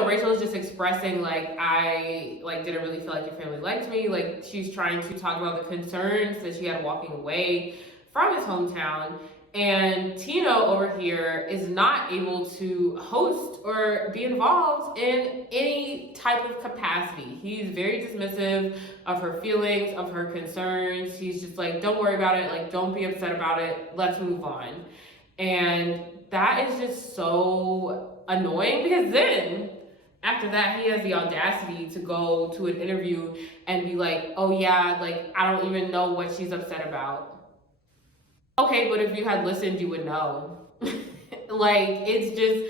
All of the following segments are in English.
know, Rachel is just expressing like, I like didn't really feel like your family liked me. Like she's trying to talk about the concerns that she had walking away from his hometown. And Tino over here is not able to host or be involved in any type of capacity. He's very dismissive of her feelings, of her concerns. He's just like, don't worry about it. Like, don't be upset about it. Let's move on. And that is just so annoying because then after that, he has the audacity to go to an interview and be like, oh yeah, like, I don't even know what she's upset about. Okay, but if you had listened, you would know. Like, it's just,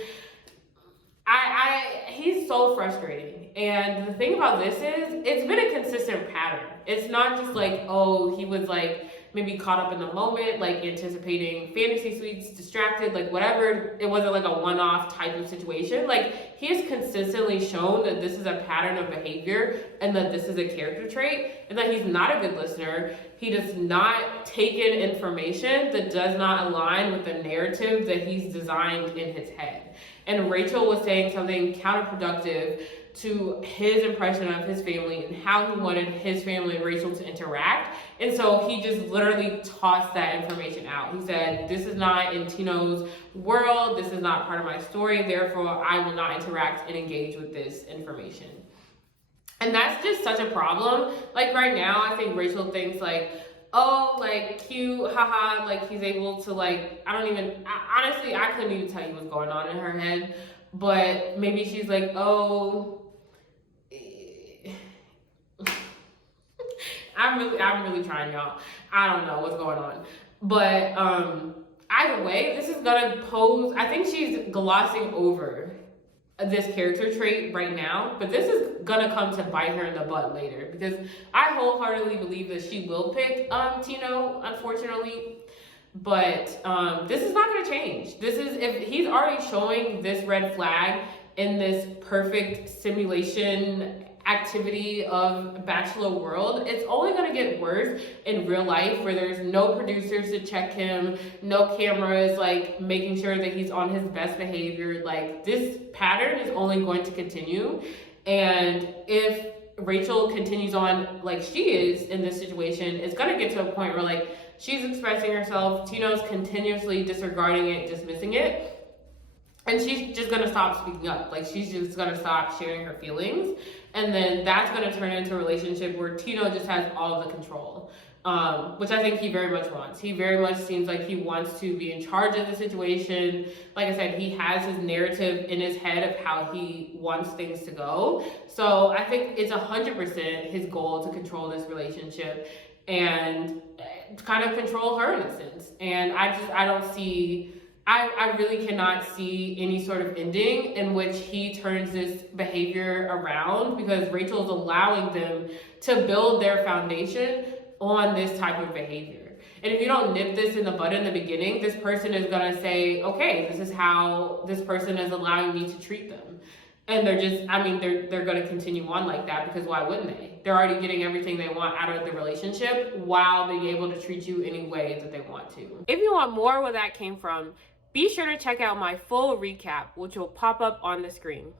he's so frustrating. And the thing about this is, it's been a consistent pattern. It's not just like, oh, he was like maybe caught up in the moment, like anticipating fantasy suites, distracted, like whatever. It wasn't like a one-off type of situation. Like, he has consistently shown that this is a pattern of behavior and that this is a character trait and that he's not a good listener. He does not take in information that does not align with the narrative that he's designed in his head. And Rachel was saying something counterproductive to his impression of his family and how he wanted his family and Rachel to interact. And so he just literally tossed that information out. He said, this is not in Tino's world. This is not part of my story. Therefore, I will not interact and engage with this information. And that's just such a problem. Like right now, I think Rachel thinks like, oh, like cute, haha, like he's able to like, honestly, I couldn't even tell you what's going on in her head. But maybe she's like, oh, I'm really trying, y'all. I don't know what's going on. But either way, this is gonna pose, I think she's glossing over this character trait right now, but this is gonna come to bite her in the butt later because I wholeheartedly believe that she will pick Tino, unfortunately. But this is not gonna change. This is, if he's already showing this red flag in this perfect simulation activity of Bachelor world, it's only going to get worse in real life where there's no producers to check him, no cameras like making sure that he's on his best behavior. Like, this pattern is only going to continue. And if Rachel continues on like she is in this situation, it's going to get to a point where like she's expressing herself, Tino's continuously disregarding it, dismissing it, and she's just gonna stop speaking up. Like, she's just gonna stop sharing her feelings. And then that's gonna turn into a relationship where Tino just has all of the control, which I think he very much wants. He very much seems like he wants to be in charge of the situation. Like I said, he has his narrative in his head of how he wants things to go. So I think it's 100% his goal to control this relationship and kind of control her in a sense. And I really cannot see any sort of ending in which he turns this behavior around, because Rachel is allowing them to build their foundation on this type of behavior. And if you don't nip this in the bud in the beginning, this person is going to say, okay, this is how this person is allowing me to treat them. And they're just, they're going to continue on like that, because why wouldn't they? They're already getting everything they want out of the relationship while being able to treat you any way that they want to. If you want more where that came from, be sure to check out my full recap, which will pop up on the screen.